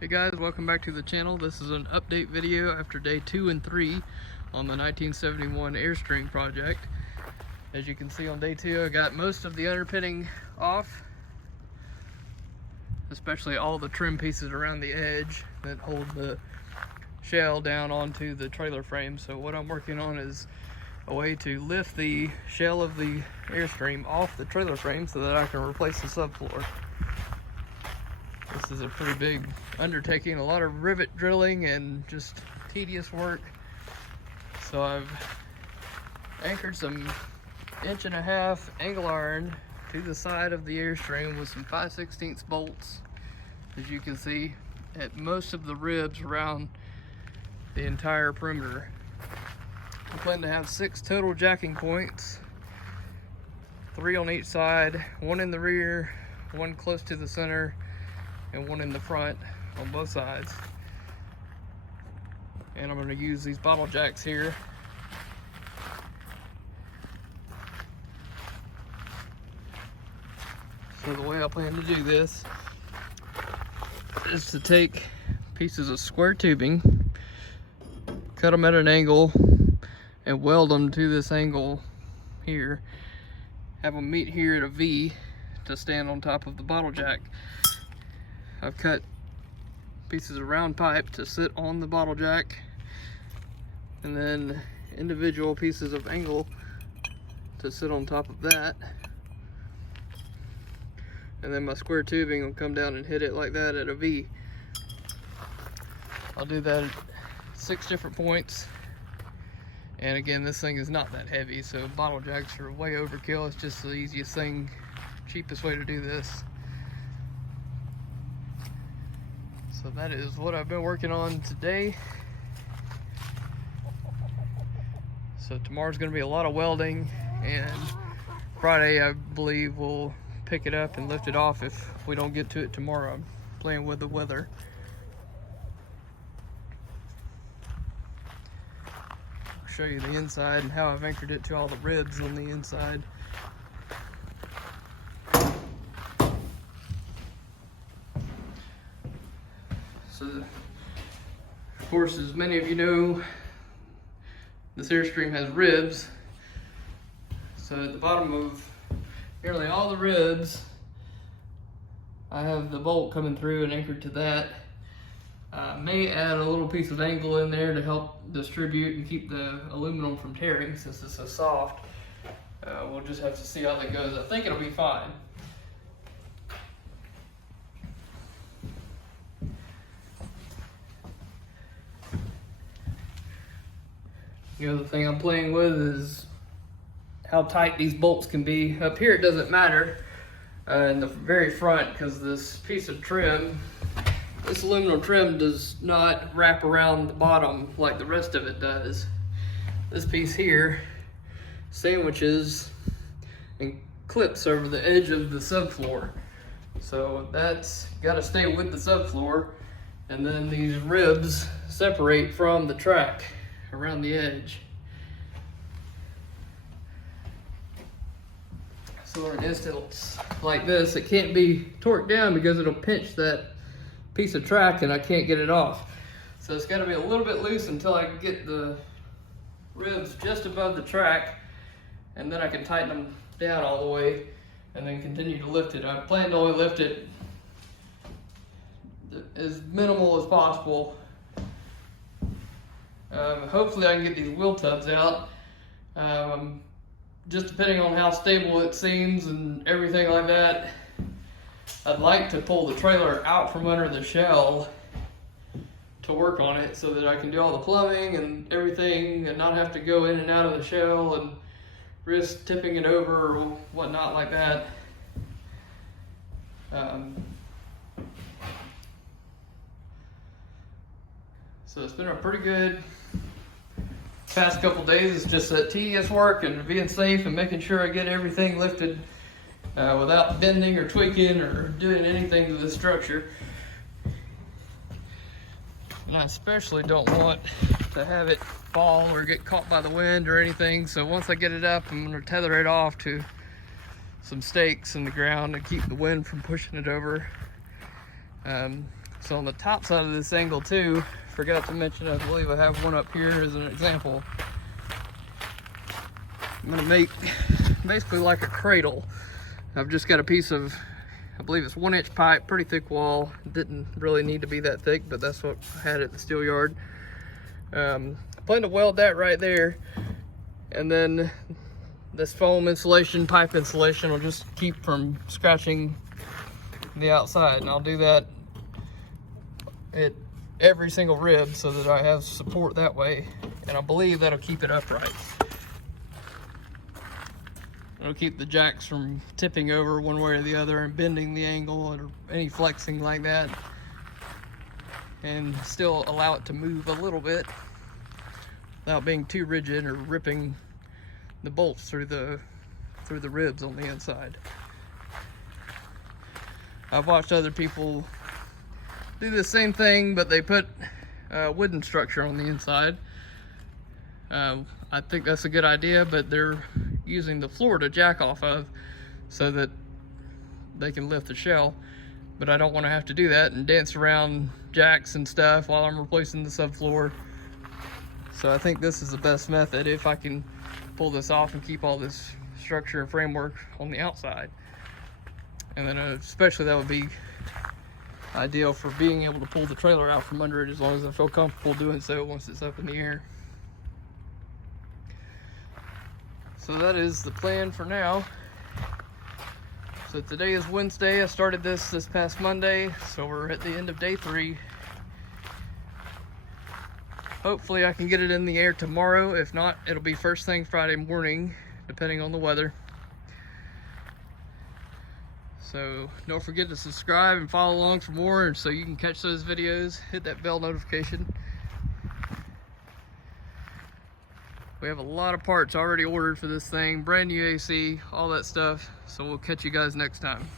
Hey guys, welcome back to the channel. This is an update video after day 2 and 3 on the 1971 Airstream project. As you can see on day 2, I got most of the underpinning off, especially all the trim pieces around the edge that hold the shell down onto the trailer frame. So what I'm working on is a way to lift the shell of the Airstream off the trailer frame so that I can replace the subfloor. This is a pretty big undertaking, a lot of rivet drilling and just tedious work. So I've anchored some 1.5-inch angle iron to the side of the Airstream with some 5/16 bolts, as you can see, at most of the ribs around the entire perimeter. I plan to have 6 total jacking points, 3 on each side, 1 in the rear, 1 close to the center, and 1 in the front on both sides. And I'm going to use these bottle jacks here. So the way I plan to do this is to take pieces of square tubing, cut them at an angle, and weld them to this angle here. Have them meet here at a V to stand on top of the bottle jack. I've cut pieces of round pipe to sit on the bottle jack, and then individual pieces of angle to sit on top of that. And then my square tubing will come down and hit it like that at a V. I'll do that at 6 different points. And again, this thing is not that heavy, so bottle jacks are way overkill. It's just the easiest thing, cheapest way to do this. So that is what I've been working on today. So tomorrow's going to be a lot of welding, and Friday I believe we'll pick it up and lift it off if we don't get to it tomorrow. I'm playing with the weather. I'll show you the inside and how I've anchored it to all the ribs on the inside. So, of course, as many of you know, this Airstream has ribs. So at the bottom of nearly all the ribs, I have the bolt coming through and anchored to that. I may add a little piece of angle in there to help distribute and keep the aluminum from tearing since it's so soft. We'll just have to see how that goes. I think it'll be fine. The other thing I'm playing with is how tight these bolts can be. Up here it doesn't matter in the very front, because this piece of trim, this aluminum trim, does not wrap around the bottom like the rest of it does. This piece here sandwiches and clips over the edge of the subfloor. So that's got to stay with the subfloor, and then these ribs separate from the track around the edge. So in an instance like this, it can't be torqued down because it'll pinch that piece of track and I can't get it off. So it's got to be a little bit loose until I can get the ribs just above the track, and then I can tighten them down all the way and then continue to lift it. I plan to only lift it as minimal as possible. Hopefully I can get these wheel tubs out. Just depending on how stable it seems and everything like that, I'd like to pull the trailer out from under the shell to work on it so that I can do all the plumbing and everything and not have to go in and out of the shell and risk tipping it over or whatnot like that. So it's been a pretty good past couple days. It's just that tedious work and being safe and making sure I get everything lifted without bending or tweaking or doing anything to the structure. And I especially don't want to have it fall or get caught by the wind or anything. So once I get it up, I'm going to tether it off to some stakes in the ground to keep the wind from pushing it over. So on the top side of this angle too, forgot to mention, I believe I have one up here as an example. I'm gonna make basically like a cradle. I've just got a piece of, I believe it's 1-inch pipe, pretty thick wall. Didn't really need to be that thick, but that's what I had at the steel yard. Plan to weld that right there, and then this foam insulation, pipe insulation will just keep from scratching the outside, and I'll do that at every single rib so that I have support that way, and I believe that'll keep it upright. It'll keep the jacks from tipping over one way or the other and bending the angle or any flexing like that, and still allow it to move a little bit without being too rigid or ripping the bolts through the ribs on the inside. I've watched other people do the same thing, but they put a wooden structure on the inside. I think that's a good idea, but they're using the floor to jack off of so that they can lift the shell. But I don't want to have to do that and dance around jacks and stuff while I'm replacing the subfloor. So I think this is the best method if I can pull this off and keep all this structure and framework on the outside. And then especially that would be ideal for being able to pull the trailer out from under it, as long as I feel comfortable doing so once it's up in the air. So that is the plan for now. So today is Wednesday. I started this past Monday, so we're at the end of day 3. Hopefully I can get it in the air tomorrow. If not, it'll be first thing Friday morning, depending on the weather. So don't forget to subscribe and follow along for more so you can catch those videos. Hit that bell notification. We have a lot of parts already ordered for this thing, brand new AC, all that stuff. So we'll catch you guys next time.